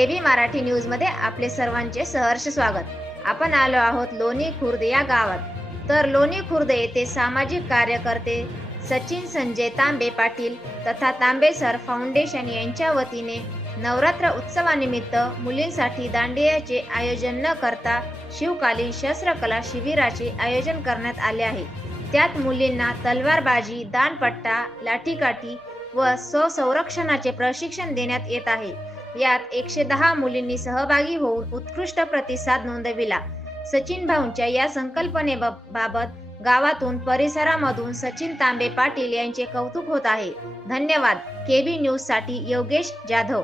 KB Marathi news मध्ये आपले सर्वांचे सहर्ष स्वागत। आपण आलो आहोत लोणी खुर्द या गावात। तर लोणी खुर्द येथे सामाजिक कार्यकर्ते सचिन संजय तांबे पाटील तथा तांबे सर फाउंडेशन यांच्या वतीने नवरात्र उत्सवानिमित्त मुलींसाठी दांडियाचे आयोजन न करता शिवकालीन शस्त्रकला शिबिराचे आयोजन करण्यात आले आहे। त्यात मुलींना तलवारबाजी, दांडपट्टा, लाठीकाठी व स्वसंरक्षणाचे प्रशिक्षण देण्यात येत आहे। यात 110 मुलींनी सहभागी होऊन उत्कृष्ट प्रतिसाद नोंदविला। सचिन भाऊंच्या या संकल्पनेबाबत गावातून परिसरामधून सचिन तांबे पाटील यांचे कौतुक होत आहे। धन्यवाद। केबी न्यूज साठी योगेश जाधव।